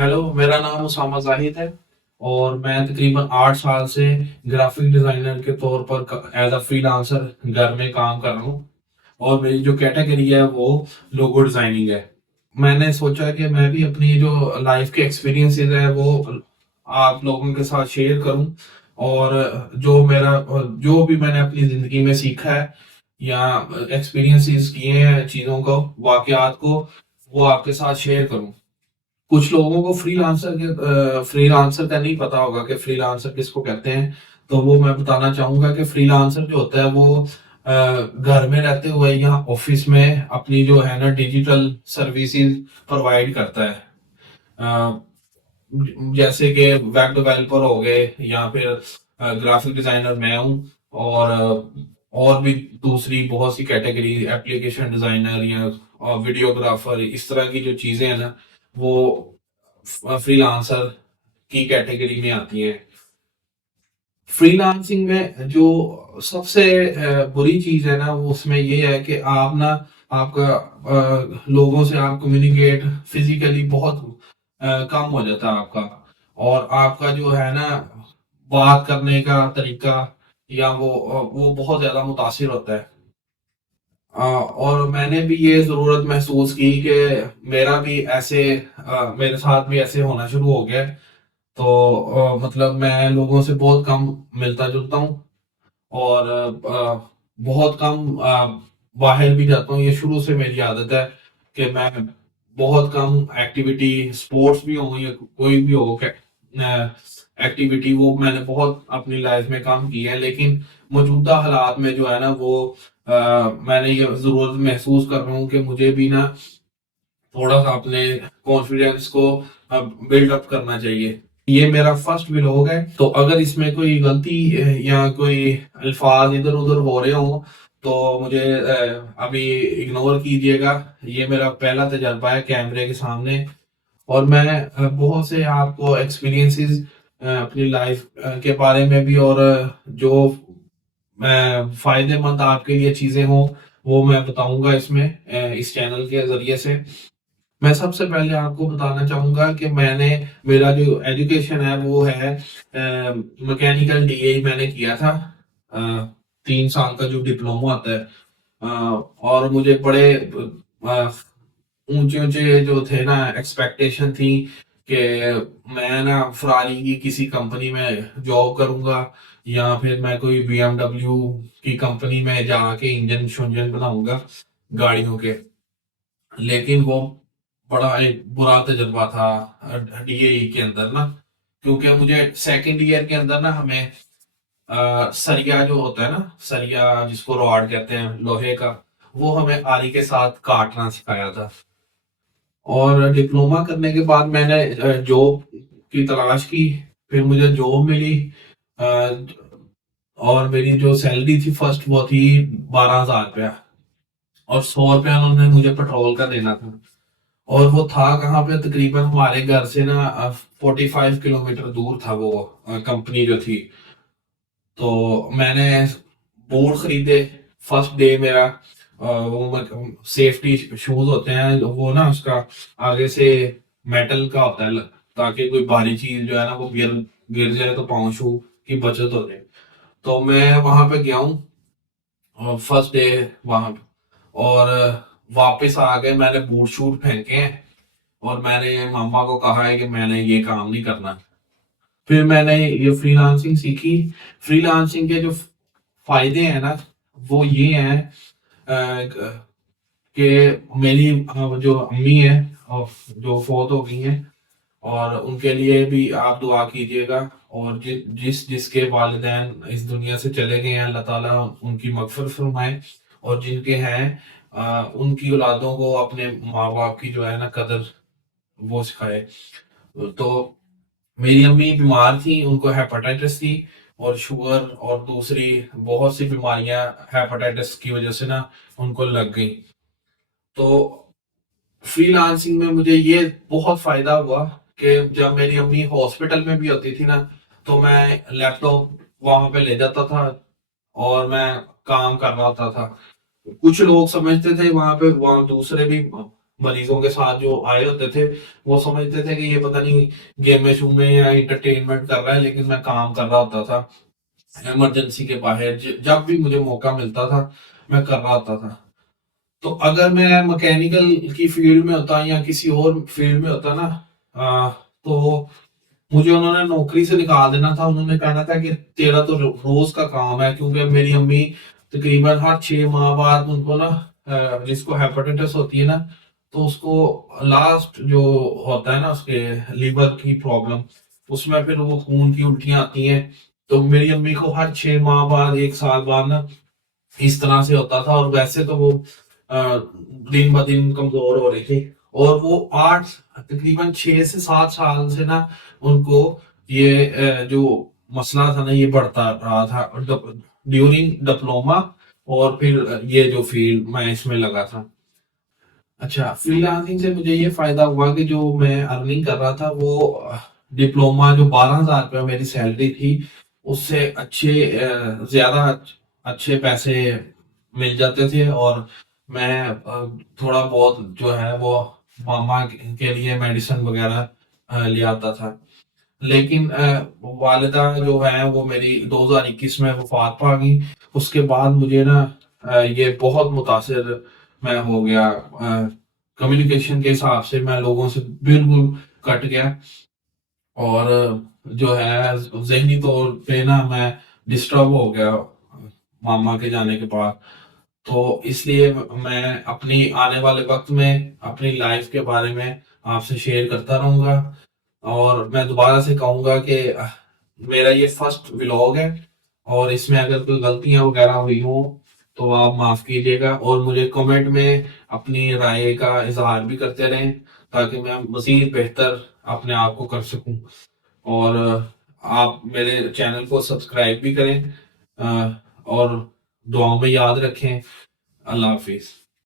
Hello, मेरा नाम उसामा जाहिद है और मैं तकरीबन 8 साल से ग्राफिक डिजाइनर के तौर पर एज अ फ्रीलांसर घर में काम कर रहा हूँ। और मेरी जो कैटेगरी है वो लोगो डिजाइनिंग है। मैंने सोचा कि मैं भी अपनी जो लाइफ के एक्सपीरियंसेस है वो आप लोगों के साथ शेयर करूं। और जो भी मैंने अपनी जिंदगी में सीखा है या एक्सपीरियंसेस किए हैं चीज़ों को, वाकयात को, वो आपके साथ शेयर करूं। कुछ लोगों को फ्रीलांसर का नहीं पता होगा कि फ्रीलांसर किसको कहते हैं। तो वो मैं बताना चाहूंगा कि फ्रीलांसर जो होता है वो घर में रहते हुए या ऑफिस में अपनी जो है ना डिजिटल सर्विसेज प्रोवाइड करता है। अ, जैसे कि वेब डेवलपर हो गए या फिर ग्राफिक डिजाइनर मैं हूँ। और और भी दूसरी बहुत सी कैटेगरी एप्लीकेशन डिजाइनर या वीडियोग्राफर, इस तरह की जो चीजें हैं ना वो फ्रीलांसर की कैटेगरी में आती हैं। फ्रीलांसिंग में जो सबसे बुरी चीज है ना वो उसमें ये है कि आप ना आपका लोगों से आप कम्युनिकेट फिजिकली बहुत कम हो जाता है आपका। और आपका जो है ना बात करने का तरीका या वो बहुत ज्यादा मुतासिर होता है। और मैंने भी ये जरूरत महसूस की कि मेरा भी ऐसे मेरे साथ भी ऐसे होना शुरू हो गया है। तो मतलब मैं लोगों से बहुत कम मिलता जुलता हूँ। और बहुत कम बाहर भी जाता हूँ। ये शुरू से मेरी आदत है कि मैं बहुत कम एक्टिविटी, स्पोर्ट्स भी हो या कोई भी हो एक्टिविटी, वो मैंने बहुत अपनी लाइफ में कम की है। लेकिन मौजूदा हालात में जो है ना वो मैंने ये जरूरत महसूस कर रहा हूँ कि मुझे भी ना थोड़ा सा अपने कॉन्फिडेंस को बिल्ड अप करना चाहिए। ये मेरा फर्स्ट व्लॉग है, तो अगर इसमें कोई गलती या कोई अल्फाज इधर उधर हो रहे हो तो मुझे अभी इग्नोर कीजिएगा। ये मेरा पहला तजर्बा है कैमरे के सामने। और मैं बहुत से आपको एक्सपीरियंसेस अपनी लाइफ के बारे में भी, और जो फायदेमंद आपके लिए चीजें हों वो मैं बताऊंगा इसमें इस चैनल के जरिए से। मैं सबसे पहले आपको बताना चाहूंगा कि मेरा जो एजुकेशन है वो है मैकेनिकल डीए मैंने किया था। 3 साल का जो डिप्लोमा होता है। और मुझे बड़े ऊंचे ऊंचे जो थे ना एक्सपेक्टेशन थी कि मैं ना फरारी की किसी कंपनी में जॉब करूंगा या फिर मैं कोई बीएमडब्ल्यू की कंपनी में जाके इंजन शुंजन बनाऊंगा गाड़ियों के। लेकिन वो बड़ा एक बुरा तजुर्बा था डीएई के अंदर ना। क्योंकि मुझे सेकंड ईयर के अंदर ना हमें सरिया जो होता है ना, सरिया जिसको रॉड कहते हैं लोहे का, वो हमें आरी के साथ काटना सिखाया था। और डिप्लोमा करने के बाद मैंने जॉब की तलाश की। फिर मुझे जॉब मिली। अ, और मेरी जो सैलरी थी फर्स्ट वो थी 12,000 रुपया। और 100 रुपया उन्होंने मुझे पेट्रोल का देना था। और वो था कहाँ पे, तकरीबन हमारे घर से ना 45 किलोमीटर दूर था वो कंपनी जो थी। तो मैंने बूट खरीदे। फर्स्ट डे मेरा वो सेफ्टी शूज होते हैं वो ना उसका आगे से मेटल का होता है, ताकि कोई भारी चीज जो है ना वो गिर गिर जाए तो पाँव छू की बचत हो जाए। तो मैं वहां पे गया हूँ फर्स्ट डे वहां पे। और वापस आ गए, मैंने बूट शूट फेंके हैं। और मैंने मामा को कहा है कि मैंने ये काम नहीं करना। फिर मैंने ये फ्रीलांसिंग सीखी। फ्रीलांसिंग के जो फायदे हैं ना वो ये हैं कि मेरी जो अम्मी है और जो फौत हो गई हैं, और उनके लिए भी आप दुआ कीजिएगा। और जिसके वालिदैन इस दुनिया से चले गए हैं, अल्लाह ताला उनकी मगफिरत फरमाए। और जिनके हैं उनकी औलादों को अपने माँ बाप की जो है ना कदर वो सिखाए। तो मेरी अम्मी बीमार थी, उनको हेपेटाइटिस थी और शुगर और दूसरी बहुत सी बीमारियां हेपेटाइटिस की वजह से ना उनको लग गई। तो फ्रीलांसिंग में मुझे ये बहुत फायदा हुआ कि जब मेरी अम्मी हॉस्पिटल में भी होती थी ना तो मैं लैपटॉप वहां पे ले जाता था और मैं काम कर रहा होता था। कुछ लोग समझते थे वहां पे, वहां दूसरे भी مریضوں کے ساتھ جو آئے ہوتے تھے وہ سمجھتے تھے کہ یہ پتہ نہیں گیم شو میں یا انٹرٹینمنٹ کر رہا ہے، لیکن میں کام کر رہا ہوتا تھا ایمرجنسی کے باہر، جب بھی مجھے موقع ملتا تھا میں کر رہا ہوتا تھا۔ تو اگر میں مکینیکل کی فیلڈ میں ہوتا یا کسی اور فیلڈ میں ہوتا نا، تو مجھے انہوں نے نوکری سے نکال دینا تھا، انہوں نے کہنا تھا کہ تیرا تو روز کا کام ہے، کیونکہ میری امی تقریباً ہر 6 ماہ بعد ان کو نا جس کو ہیپاٹائٹس ہوتی ہے نا، تو اس کو لاسٹ جو ہوتا ہے نا اس کے لیور کی پرابلم، اس میں پھر وہ خون کی الٹیاں آتی ہیں، تو میری امی کو ہر 6 ماہ بعد 1 سال بعد نا اس طرح سے ہوتا تھا، اور ویسے تو وہ دن ب دن کمزور ہو رہی تھی، اور وہ 6 سے 7 سال سے نا ان کو یہ جو مسئلہ تھا نا یہ بڑھتا رہا تھا ڈیورنگ ڈپلوما، اور پھر یہ جو فیلڈ میں اس میں لگا تھا۔ اچھا، فری لانسنگ سے مجھے یہ فائدہ ہوا کہ جو میں ارننگ کر رہا تھا وہ ڈپلوما جو 12,000 روپیہ میری سیلری تھی اس سے زیادہ اچھے پیسے مل جاتے تھے، اور میں تھوڑا بہت جو ہے وہ ماما کے لیے میڈیسن وغیرہ لے آتا تھا۔ لیکن والدہ جو ہے وہ میری 2021 میں وفات پا گئی، اس کے بعد مجھے نا یہ بہت متاثر میں ہو گیا، کمیونیکیشن کے حساب سے میں لوگوں سے بالکل کٹ گیا، اور جو ہے ذہنی طور پہ نا میں ڈسٹرب ہو گیا ماما کے جانے کے بعد۔ تو اس لیے میں اپنی آنے والے وقت میں اپنی لائف کے بارے میں آپ سے شیئر کرتا رہوں گا، اور میں دوبارہ سے کہوں گا کہ میرا یہ فرسٹ ولاگ ہے، اور اس میں اگر کوئی غلطیاں وغیرہ ہوئی ہوں تو آپ معاف کیجیے گا، اور مجھے کمنٹ میں اپنی رائے کا اظہار بھی کرتے رہیں تاکہ میں مزید بہتر اپنے آپ کو کر سکوں، اور آپ میرے چینل کو سبسکرائب بھی کریں، اور دعاؤں میں یاد رکھیں۔ اللہ حافظ۔